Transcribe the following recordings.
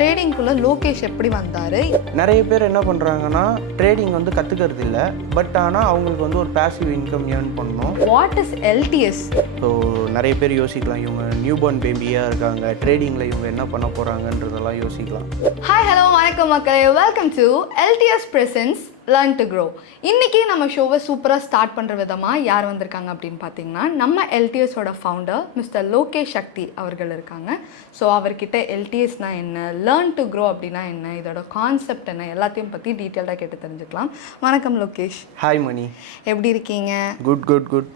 ட்ரேடிங்குள்ளே லோகேஷ் எப்படி வந்தார்? நிறைய பேர் என்ன பண்ணுறாங்கன்னா ட்ரேடிங் வந்து கற்றுக்கிறது இல்லை, பட் ஆனால் அவங்களுக்கு வந்து ஒரு பேசிவ் இன்கம் ஏர்ன் பண்ணணும். What is LTS? ஸோ நிறைய பேர் யோசிக்கலாம், இவங்க நியூபோர்ன் பேபியாக இருக்காங்க, ட்ரேடிங்கில் இவங்க என்ன பண்ண போகிறாங்கன்றதெல்லாம் யோசிக்கலாம். ஹாய் ஹலோ வணக்கம் மக்களே, welcome to LTS presents learn to grow. இன்றைக்கி நம்ம ஷோவை சூப்பராக ஸ்டார்ட் பண்ணுற விதமாக யார் வந்திருக்காங்க அப்படின்னு பார்த்தீங்கன்னா, நம்ம எல்டிஎஸோட ஃபவுண்டர் மிஸ்டர் லோகேஷ் சக்தி அவர்கள் இருக்காங்க. ஸோ அவர்கிட்ட எல்டிஎஸ்னால் என்ன, லேர்ன் டு க்ரோ அப்படின்னா என்ன, இதோட கான்செப்ட் என்ன, எல்லாத்தையும் பற்றி டீட்டெயில்டாக கேட்டு தெரிஞ்சுக்கலாம். வணக்கம் லோகேஷ். ஹாய் மணி, எப்படி இருக்கீங்க? Good good good.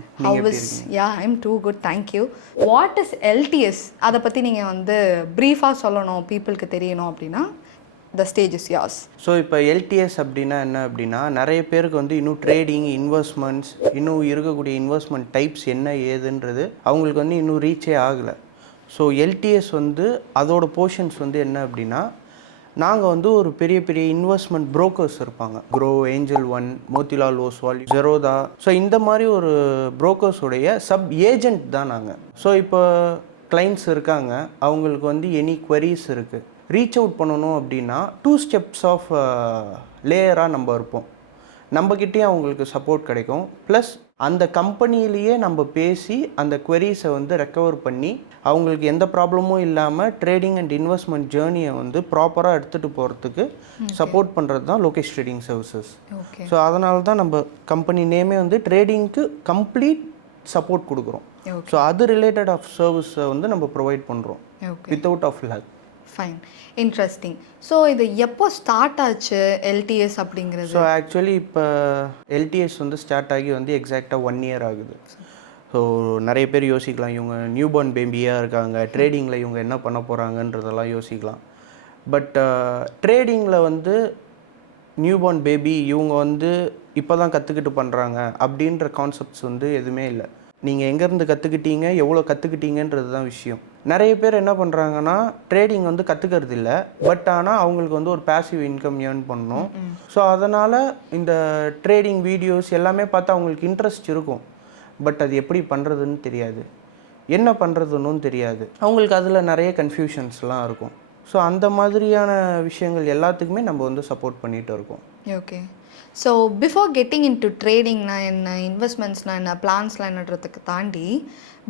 I'm too good, thank you. What is LTS, அதை பற்றி நீங்கள் வந்து ப்ரீஃபாக சொல்லணும், பீப்புளுக்கு தெரியணும் அப்படின்னா the stage is yours. So இப்போ எல்டிஎஸ் அப்படின்னா என்ன அப்படின்னா, நிறைய பேருக்கு வந்து இன்னும் ட்ரேடிங், இன்வெஸ்ட்மெண்ட்ஸ், இன்னும் இருக்கக்கூடிய இன்வெஸ்ட்மெண்ட் டைப்ஸ் என்ன ஏதுன்றது அவங்களுக்கு வந்து இன்னும் ரீச்சே ஆகலை. ஸோ எல்டிஎஸ் வந்து அதோட போர்ஷன்ஸ் வந்து என்ன அப்படின்னா, நாங்கள் வந்து ஒரு பெரிய பெரிய இன்வெஸ்ட்மெண்ட் புரோக்கர்ஸ் இருப்பாங்க, grow, angel one, Motilal Oswal, Zerodha. So இந்த மாதிரி ஒரு புரோக்கர்ஸுடைய சப் ஏஜென்ட் தான் நாங்கள். ஸோ இப்போ கிளைண்ட்ஸ் இருக்காங்க, அவங்களுக்கு வந்து எனி குவரிஸ் இருக்குது, ரீச் அவுட் பண்ணணும் அப்படின்னா 2 steps ஆஃப் லேயராக நம்ம இருப்போம். நம்மக்கிட்டேயும் அவங்களுக்கு சப்போர்ட் கிடைக்கும், ப்ளஸ் அந்த கம்பெனிலேயே நம்ம பேசி அந்த குவரிஸை வந்து ரெக்கவர் பண்ணி அவங்களுக்கு எந்த ப்ராப்ளமும் இல்லாமல் ட்ரேடிங் அண்ட் இன்வெஸ்ட்மெண்ட் ஜேர்னியை வந்து ப்ராப்பராக எடுத்துகிட்டு போகிறதுக்கு சப்போர்ட் பண்ணுறது தான் லோகேஷ் ட்ரேடிங் சர்வீசஸ். ஸோ அதனால தான் நம்ம கம்பெனி நேமே வந்து ட்ரேடிங்க்கு கம்ப்ளீட் சப்போர்ட் கொடுக்குறோம். ஸோ அது ரிலேட்டட் ஆஃப் சர்வீஸை வந்து நம்ம ப்ரொவைட் பண்ணுறோம் without of lag. Fine, interesting. So இது எப்போ ஸ்டார்ட் ஆச்சு எல்டிஎஸ் அப்படிங்கிறது? ஸோ ஆக்சுவலி இப்போ எல்டிஎஸ் வந்து ஸ்டார்ட் ஆகி வந்து எக்ஸாக்டாக 1 year ஆகுது. ஸோ நிறைய பேர் யோசிக்கலாம், இவங்க நியூபோர்ன் பேபியாக இருக்காங்க, ட்ரேடிங்கில் இவங்க என்ன பண்ண போகிறாங்கன்றதெல்லாம் யோசிக்கலாம். பட் ட்ரேடிங்கில் வந்து நியூபோர்ன் பேபி இவங்க வந்து இப்போ தான் கற்றுக்கிட்டு பண்ணுறாங்க அப்படின்ற கான்செப்ட்ஸ் வந்து எதுவுமே இல்லை. நீங்கள் எங்கேருந்து கற்றுக்கிட்டீங்க, எவ்வளோ கற்றுக்கிட்டீங்கன்றது தான் விஷயம். நிறைய பேர் என்ன பண்ணுறாங்கன்னா, ட்ரேடிங் வந்து கற்றுக்கிறது இல்லை, பட் ஆனால் அவங்களுக்கு வந்து ஒரு பேசிவ் இன்கம் ஏர்ன் பண்ணணும். ஸோ அதனால் இந்த ட்ரேடிங் வீடியோஸ் எல்லாமே பார்த்தா அவங்களுக்கு இன்ட்ரெஸ்ட் இருக்கும், பட் அது எப்படி பண்ணுறதுன்னு தெரியாது, என்ன பண்ணுறதுன்னு தெரியாது, அவங்களுக்கு அதில் நிறைய கன்ஃபியூஷன்ஸ்லாம் இருக்கும். ஸோ அந்த மாதிரியான விஷயங்கள் எல்லாத்துக்குமே நம்ம வந்து சப்போர்ட் பண்ணிகிட்டு இருக்கோம். Okay. So before getting into ட்ரேடிங்னா என்ன, இன்வெஸ்ட்மெண்ட்ஸ்னால் என்ன, பிளான்ஸ்லாம் என்னன்றதுக்கு தாண்டி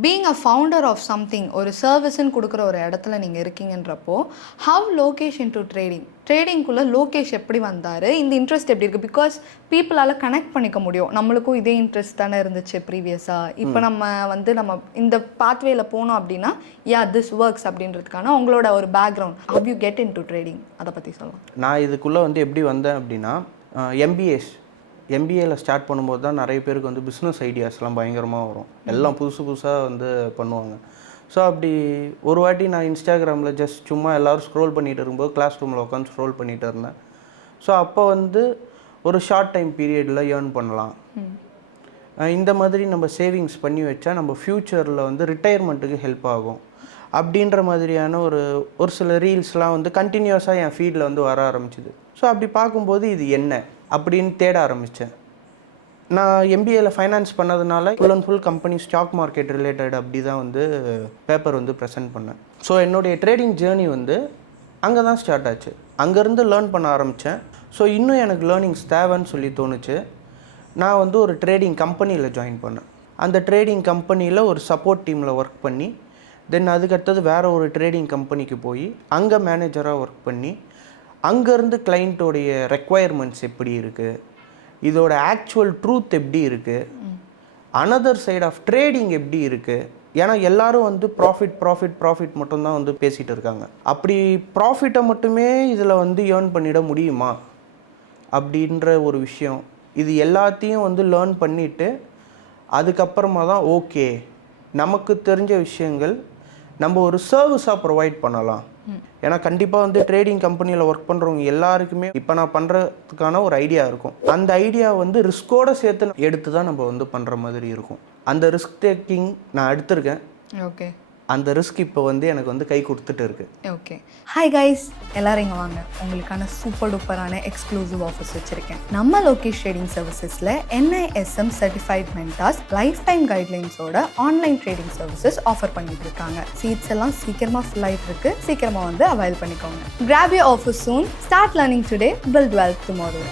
being a founder of something, ஒரு சர்வீஸ்ன்னு கொடுக்குற ஒரு இடத்துல நீங்கள் இருக்கீங்கன்றப்போ, ஹவ் லோகேஷ் இன் டு ட்ரேடிங்குள்ளே லோகேஷ் எப்படி வந்தார், இந்த இன்ட்ரெஸ்ட் எப்படி இருக்குது? பிகாஸ் பீப்புளால் கனெக்ட் பண்ணிக்க முடியும், நம்மளுக்கும் இதே இன்ட்ரெஸ்ட் தானே இருந்துச்சு ப்ரீவியஸாக, இப்போ நம்ம இந்த பாத்வேல போனோம் அப்படின்னா திஸ் ஒர்க்ஸ் அப்படின்றதுக்கான உங்களோட ஒரு background, how you get in to trading, அதை பற்றி சொல்லலாம். நான் இதுக்குள்ளே வந்து எப்படி வந்தேன் அப்படின்னா, எம்பிஏல ஸ்டார்ட் பண்ணும்போது தான் நிறைய பேருக்கு வந்து பிஸ்னஸ் ஐடியாஸ்லாம் பயங்கரமாக வரும், எல்லாம் புதுசாக வந்து பண்ணுவாங்க. ஸோ அப்படி ஒரு வாட்டி நான் இன்ஸ்டாகிராமில் ஜஸ்ட் சும்மா எல்லோரும் ஸ்க்ரோல் பண்ணிகிட்டு இருக்கும்போது கிளாஸ் ரூமில் உட்காந்து ஸ்க்ரோல் பண்ணிகிட்டு இருந்தேன். ஸோ அப்போ வந்து ஒரு ஷார்ட் டைம் பீரியடில் ஏர்ன் பண்ணலாம், இந்த மாதிரி நம்ம சேவிங்ஸ் பண்ணி வச்சா நம்ம ஃப்யூச்சரில் வந்து ரிட்டையர்மெண்ட்டுக்கு ஹெல்ப் ஆகும் அப்படின்ற மாதிரியான ஒரு சில ரீல்ஸ்லாம் வந்து கண்டினியூஸாக என் ஃபீல்டில் வந்து வர ஆரம்பிச்சிது. ஸோ அப்படி பார்க்கும்போது இது என்ன அப்படின்னு தேட ஆரம்பித்தேன். நான் எம்பிஏல ஃபைனான்ஸ் பண்ணதுனால full and full company stock market related அப்படி தான் வந்து பேப்பர் வந்து ப்ரெசென்ட் பண்ணேன். ஸோ என்னுடைய ட்ரேடிங் ஜேர்னி வந்து அங்கே தான் ஸ்டார்ட் ஆச்சு, அங்கேருந்து லேர்ன் பண்ண ஆரம்பித்தேன். ஸோ இன்னும் எனக்கு லேர்னிங்ஸ் தேவைன்னு சொல்லி தோணுச்சு. நான் வந்து ஒரு ட்ரேடிங் கம்பெனியில் ஜாயின் பண்ணேன். அந்த ட்ரேடிங் கம்பெனியில் ஒரு சப்போர்ட் டீமில் ஒர்க் பண்ணி, தென் அதுக்கடுத்தது வேறு ஒரு ட்ரேடிங் கம்பெனிக்கு போய் அங்கே மேனேஜராக ஒர்க் பண்ணி, அங்கேருந்து கிளைண்ட்டோடைய ரெக்குவயர்மெண்ட்ஸ் எப்படி இருக்குது, இதோட ஆக்சுவல் ட்ரூத் எப்படி இருக்குது, அனதர் சைட் ஆஃப் ட்ரேடிங் எப்படி இருக்குது. ஏன்னா எல்லோரும் வந்து ப்ராஃபிட் மட்டும்தான் வந்து பேசிகிட்டு இருக்காங்க. அப்படி ப்ராஃபிட்டை மட்டுமே இதில் வந்து ஏர்ன் பண்ணிட முடியுமா அப்படின்ற ஒரு விஷயம், இது எல்லாத்தையும் வந்து லேர்ன் பண்ணிவிட்டு அதுக்கப்புறமா தான் ஓகே நமக்கு தெரிஞ்ச விஷயங்கள் நம்ம ஒரு சர்வீஸாக ப்ரொவைட் பண்ணலாம். ஏன்னா கண்டிப்பாக வந்து ட்ரேடிங் கம்பெனியில் ஒர்க் பண்ணுறவங்க எல்லாருக்குமே இப்போ நான் பண்ணுறதுக்கான ஒரு ஐடியா இருக்கும், அந்த ஐடியா வந்து ரிஸ்கோடு சேர்த்து எடுத்து தான் நம்ம வந்து பண்ணுற மாதிரி இருக்கும். அந்த ரிஸ்க் டேக்கிங் நான் எடுத்திருக்கேன். ஓகே. அந்த ரிஸ்க் இப்போ வந்து எனக்கு வந்து கை கொடுத்துட்டு இருக்கு. ஓகே. ஹாய் கைஸ், எல்லாரும் இங்கே வாங்க. உங்களுக்கான சூப்பர் டூப்பரான எக்ஸ்க்ளூசிவ் ஆஃபர்ஸ் வச்சுருக்கேன். நம்ம லோகேஷ் ட்ரேடிங் சர்வீசஸில் NISM certified mentors lifetime கைட்லைன்ஸோட ஆன்லைன் ட்ரேடிங் சர்வீசஸ் ஆஃபர் பண்ணிட்டு இருக்காங்க. சீட்ஸ் எல்லாம் சீக்கிரமாக ஃபில் ஆகிட்டு இருக்கு. சீக்கிரமாக வந்து அவைல் பண்ணிக்கோங்க. Grab your offer soon. Start learning today, build wealth tomorrow.